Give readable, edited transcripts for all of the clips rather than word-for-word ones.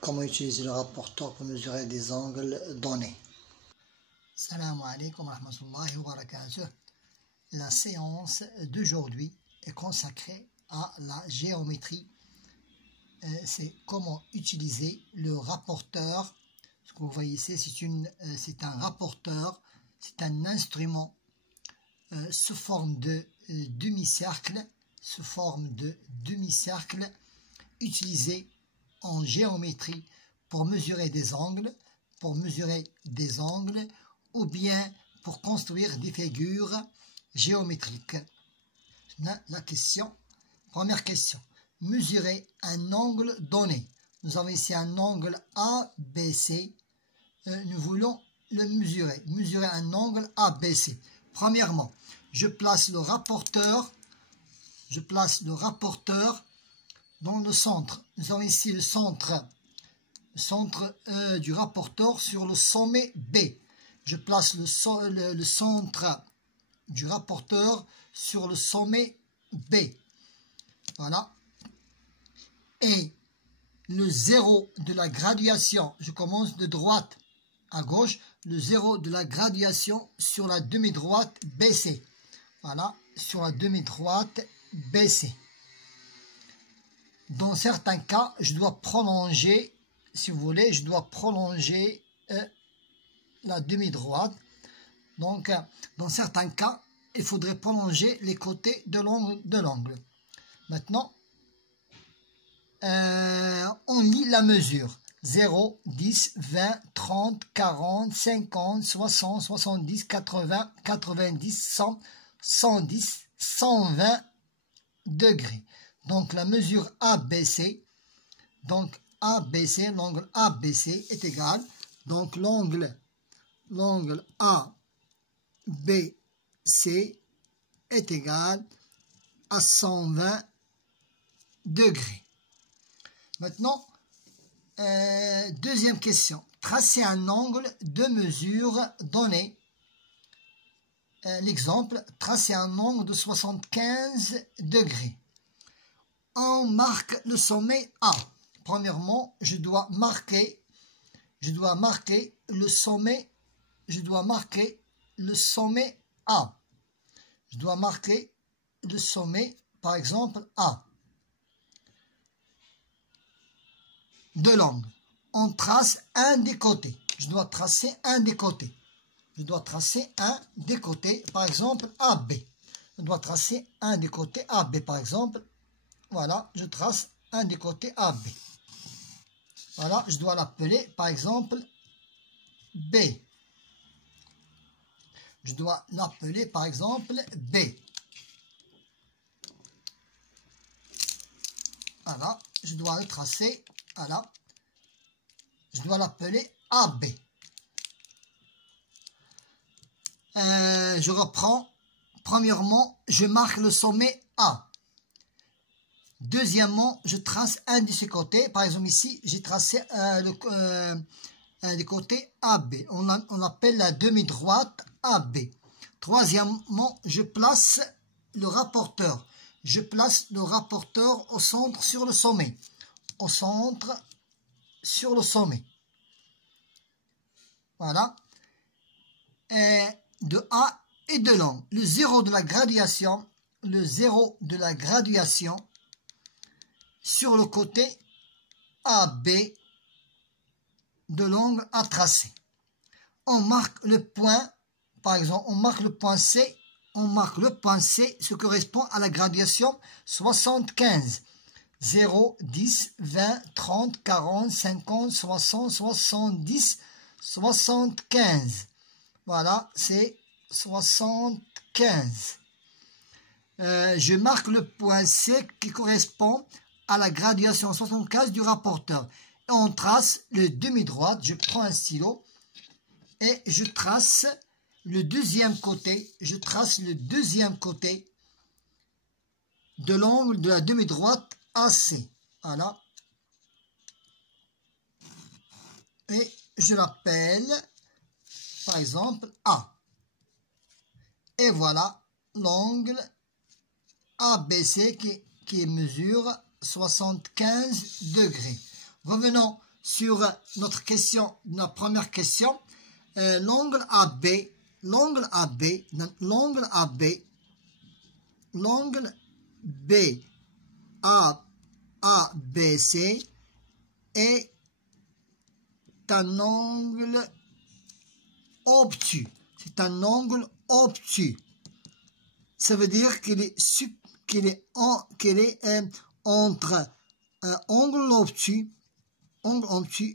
Comment utiliser le rapporteur pour mesurer des angles donnés. Salam alaikum wa rahmatullahi wa barakatuh. La séance d'aujourd'hui est consacrée à la géométrie. C'est comment utiliser le rapporteur. Ce que vous voyez ici, c'est un rapporteur, c'est un instrument sous forme de demi-cercle, utilisé en géométrie pour mesurer des angles, ou bien pour construire des figures géométriques. La question, première question, mesurer un angle donné. Nous avons ici un angle ABC. Nous voulons le mesurer un angle ABC. Premièrement, je place le rapporteur dans le centre. Nous avons ici le centre du rapporteur sur le sommet B. Je place le centre du rapporteur sur le sommet B. Voilà. Et le zéro de la graduation, je commence de droite à gauche, le zéro de la graduation sur la demi-droite BC. Voilà, sur la demi-droite BC. Dans certains cas, je dois prolonger, si vous voulez, la demi-droite. Donc, dans certains cas, il faudrait prolonger les côtés de l'angle. Maintenant, on lit la mesure. 0, 10, 20, 30, 40, 50, 60, 70, 80, 90, 100, 110, 120 degrés. Donc, la mesure ABC, l'angle ABC est égal. Donc, l'angle ABC est égal à 120 degrés. Maintenant, deuxième question. Tracer un angle de mesure donné. L'exemple, tracer un angle de 75 degrés. On marque le sommet A. Premièrement, je dois marquer le sommet A. Je dois marquer le sommet, par exemple, A. De l'angle. On trace un des côtés. Je dois tracer un des côtés. Par exemple, AB. Je dois tracer un des côtés AB, par exemple. Voilà, je trace un des côtés AB. Voilà, je dois l'appeler, par exemple, B. Je dois l'appeler, par exemple, B. Voilà, je dois le tracer. Voilà, je dois l'appeler AB. Je reprends. Premièrement, je marque le sommet A. Deuxièmement, je trace un de ces côtés. Par exemple, ici, j'ai tracé un des côtés AB. On appelle la demi-droite AB. Troisièmement, je place le rapporteur. Je place le rapporteur au centre sur le sommet. Voilà. Et de A et de l'angle. Le zéro de la graduation sur le côté AB de l'angle à tracer. On marque le point, par exemple, on marque le point C, ce qui correspond à la graduation 75. 0, 10, 20, 30, 40, 50, 60, 70, 75. Voilà, c'est 75. Je marque le point C qui correspond à la graduation 75 du rapporteur. Et on trace le demi-droite. Je prends un stylo et je trace le deuxième côté. De l'angle de la demi-droite AC. Voilà. Et je l'appelle, par exemple, A. Et voilà l'angle ABC qui mesure 75 degrés. Revenons sur notre question, notre première question. L'angle AB, l'angle AB, l'angle AB, l'angle B, ABC est un angle obtus. C'est un angle obtus. Ça veut dire qu'il est entre un angle obtus,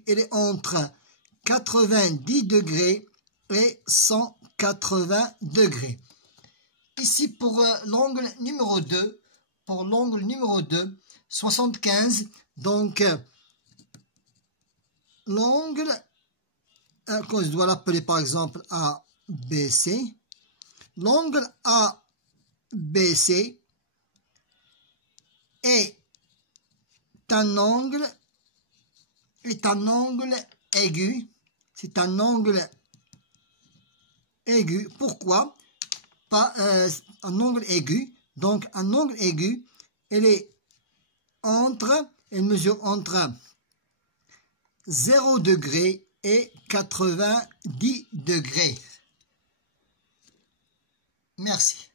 il est entre 90 degrés et 180 degrés. Ici pour l'angle numéro 2, 75, donc l'angle, je dois l'appeler par exemple ABC, l'angle ABC est un angle aigu. C'est un angle aigu. Pourquoi? Pas un angle aigu. Donc un angle aigu, il mesure entre 0 degré et 90 degrés. Merci.